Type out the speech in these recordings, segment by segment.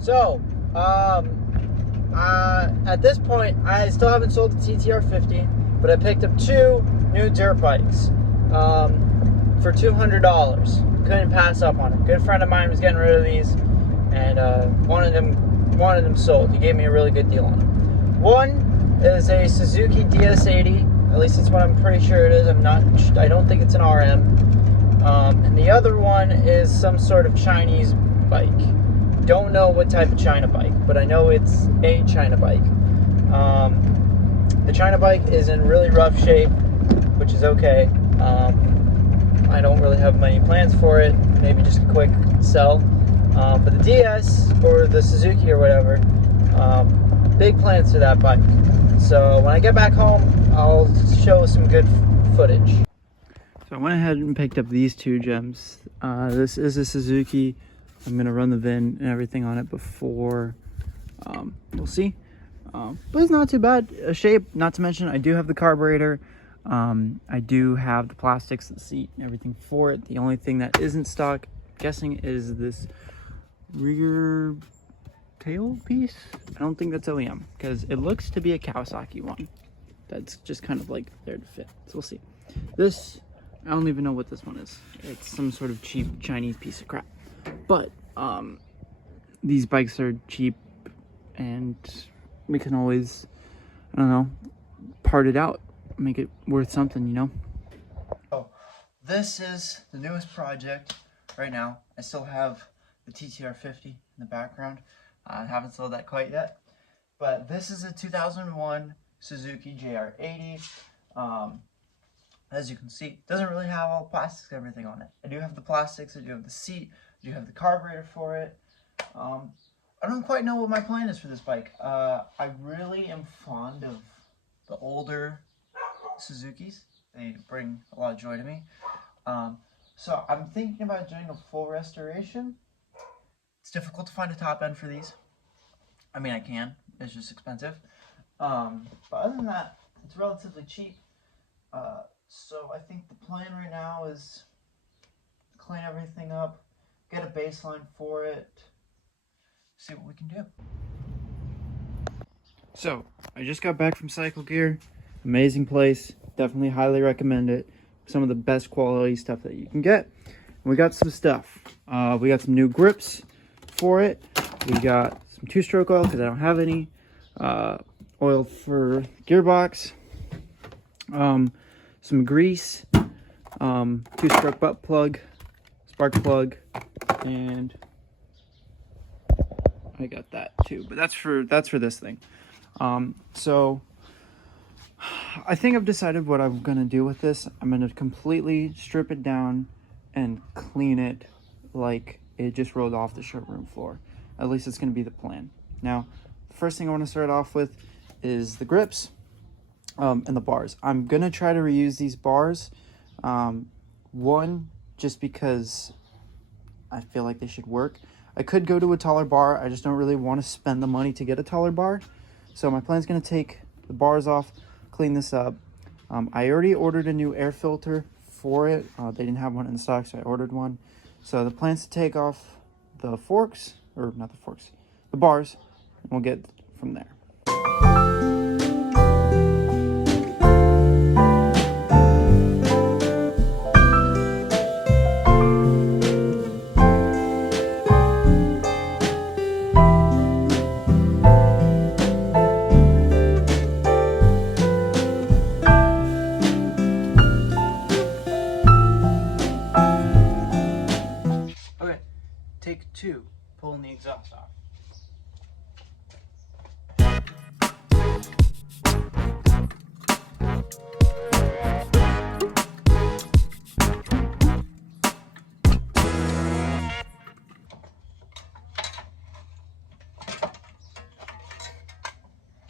So, at this point, I still haven't sold the TTR 50, but I picked up 2 new dirt bikes for $200. Couldn't pass up on it. Good friend of mine was getting rid of these, and wanted them sold. He gave me a really good deal on them. One is a Suzuki DS80. At least it's what I'm pretty sure it is. I don't think it's an RM. And the other one is some sort of Chinese bike. Don't know what type of China bike, but I know it's a China bike. The China bike is in really rough shape, which is okay. I don't really have many plans for it. Maybe just a quick sell. But the DS or the Suzuki or whatever, big plans for that bike. So when I get back home, I'll show some good footage. So I went ahead and picked up these 2 gems. This is a Suzuki. I'm gonna run the VIN and everything on it before, we'll see. But it's not too bad a shape. Not to mention, I do have the carburetor. I do have the plastics, the seat, and everything for it. The only thing that isn't stock, I'm guessing, is this rear tail piece. I don't think that's OEM because it looks to be a Kawasaki one. That's just kind of like there to fit. So we'll see. This, I don't even know what this one is. It's some sort of cheap Chinese piece of crap. But these bikes are cheap, and we can always, I don't know, part it out, make it worth something, you know. So this is the newest project right now. I still have the TTR 50 in the background. I haven't sold that quite yet, but this is a 2001 Suzuki JR80. As you can see, it doesn't really have all the plastics and everything on it. I do have the plastics, I do have the seat, I do have the carburetor for it. I don't quite know what my plan is for this bike. I really am fond of the older Suzukis. They bring a lot of joy to me. So I'm thinking about doing a full restoration. It's difficult to find a top end for these. I mean, I can, it's just expensive. But other than that, it's relatively cheap. So I think the plan right now is clean everything up, get a baseline for it, see what we can do. So I just got back from Cycle Gear. Amazing place, definitely highly recommend it. Some of the best quality stuff that you can get. We got some stuff. We got some new grips for it. We got some 2-stroke oil because I don't have any. Oil for gearbox. Some grease, 2-stroke butt plug, spark plug, and I got that too. But that's for this thing. So I think I've decided what I'm gonna do with this. I'm gonna completely strip it down and clean it like it just rolled off the showroom floor. At least it's gonna be the plan. Now, the first thing I want to start off with is the grips. And the bars. I'm gonna try to reuse these bars. One, just because I feel like they should work. I could go to a taller bar. I just don't really want to spend the money to get a taller bar. So my plan's gonna take the bars off, clean this up. I already ordered a new air filter for it. They didn't have one in stock, so I ordered one. So the plan's to take off the forks, or not the forks, the bars, and we'll get from there. Take 2, pulling the exhaust off.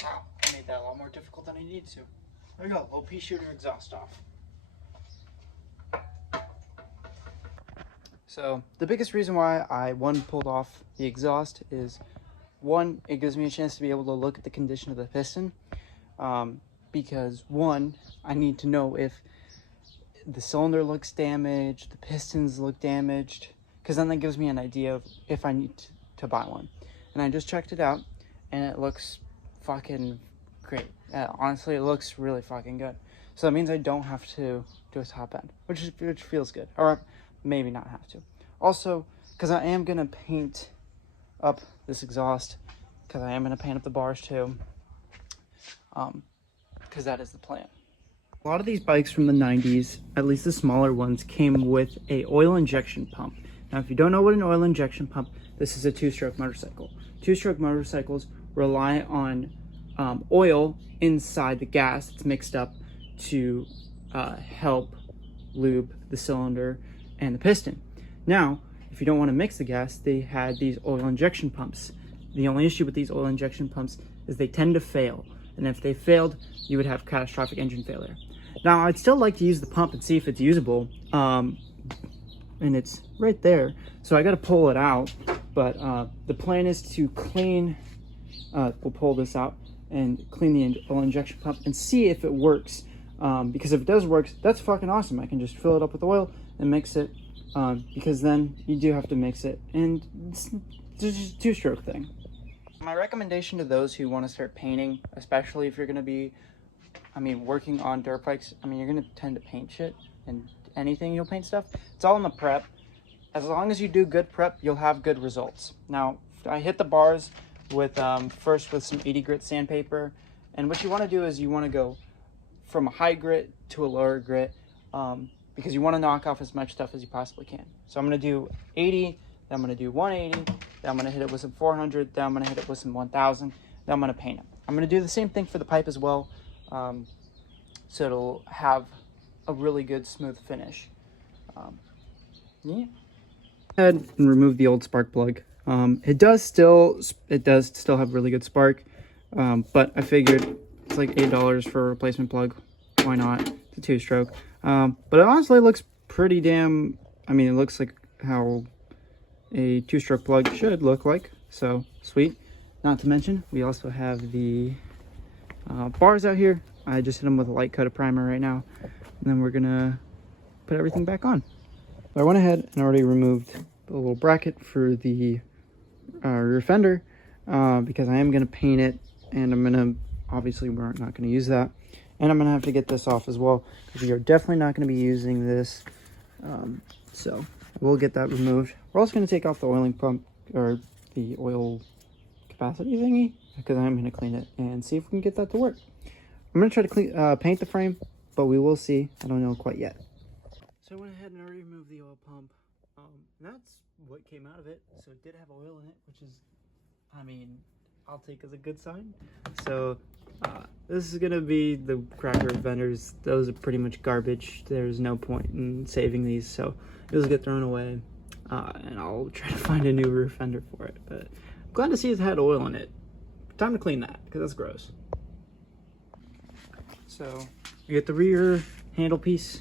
Wow, I made that a lot more difficult than I needed to. There we go, low pea shooter exhaust off. So the biggest reason why I pulled off the exhaust is, one, it gives me a chance to be able to look at the condition of the piston, because one, I need to know if the cylinder looks damaged, the pistons look damaged, because then that gives me an idea of if I need to buy one. and I just checked it out, and it looks fucking great. Honestly, it looks really fucking good. So that means I don't have to do a top end, which feels good, or maybe not have to. Also, because I am gonna paint up this exhaust, because I am gonna paint up the bars too, because that is the plan. A lot of these bikes from the 90s, at least the smaller ones, came with a oil injection pump. Now, if you don't know what an oil injection pump, this is a two-stroke motorcycle. Two-stroke motorcycles rely on oil inside the gas that's mixed up to help lube the cylinder and the piston. Now, if you don't want to mix the gas, they had these oil injection pumps. The only issue with these oil injection pumps is they tend to fail. And if they failed, you would have catastrophic engine failure. Now, I'd still like to use the pump and see if it's usable. And it's right there. So I got to pull it out. But the plan is to clean, we'll pull this out and clean the oil injection pump and see if it works. Because if it does work, that's fucking awesome. I can just fill it up with oil and mix it. Because then you do have to mix it. And it's just a two-stroke thing. My recommendation to those who want to start painting, especially if you're going to be, working on dirt bikes, you're going to tend to paint shit, and anything you'll paint stuff. It's all in the prep. As long as you do good prep, you'll have good results. Now, I hit the bars with, first with some 80 grit sandpaper, and what you want to do is you want to go from a high grit to a lower grit, because you want to knock off as much stuff as you possibly can. So I'm going to do 80, then I'm going to do 180, then I'm going to hit it with some 400, then I'm going to hit it with some 1000, then I'm going to paint it. I'm going to do the same thing for the pipe as well, so it'll have a really good smooth finish. Yeah. Go ahead and remove the old spark plug. It does still have really good spark, but I figured it's like $8 for a replacement plug. Why not? It's a two-stroke. But it honestly looks pretty damn, it looks like how a two-stroke plug should look like, so sweet. Not to mention, we also have the bars out here. I just hit them with a light coat of primer right now, and then we're gonna put everything back on. I went ahead and already removed the little bracket for the rear fender, because I am gonna paint it, and obviously we're not gonna use that. And I'm gonna have to get this off as well, because we are definitely not gonna be using this. So we'll get that removed. We're also gonna take off the oiling pump, or the oil capacity thingy, because I'm gonna clean it and see if we can get that to work. I'm gonna try to paint the frame, but we will see. I don't know quite yet. So I went ahead and already removed the oil pump. And that's what came out of it. So it did have oil in it, which is, I'll take as a good sign. So this is gonna be the cracker fenders. Those are pretty much garbage. There's no point in saving these, so those get thrown away. And I'll try to find a new rear fender for it. But I'm glad to see it had oil in it. Time to clean that, because that's gross. So you get the rear handle piece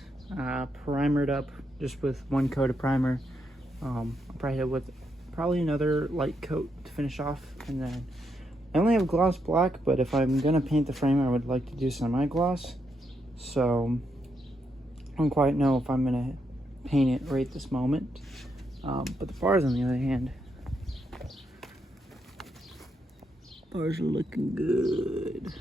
primered up just with one coat of primer. I'll probably hit it with another light coat to finish off, and then I only have gloss black, but if I'm gonna paint the frame, I would like to do semi-gloss. So I don't quite know if I'm gonna paint it right this moment. But the bars, on the other hand, bars are looking good.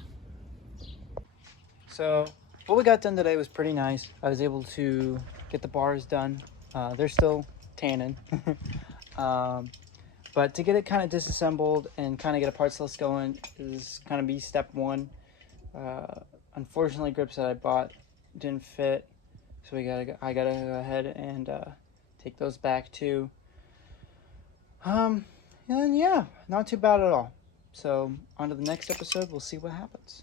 So what we got done today was pretty nice. I was able to get the bars done. They're still tanning. But to get it kind of disassembled and kind of get a parts list going is kind of be step one. Unfortunately, grips that I bought didn't fit, so I gotta go ahead and take those back too. And yeah, not too bad at all. So on to the next episode. We'll see what happens.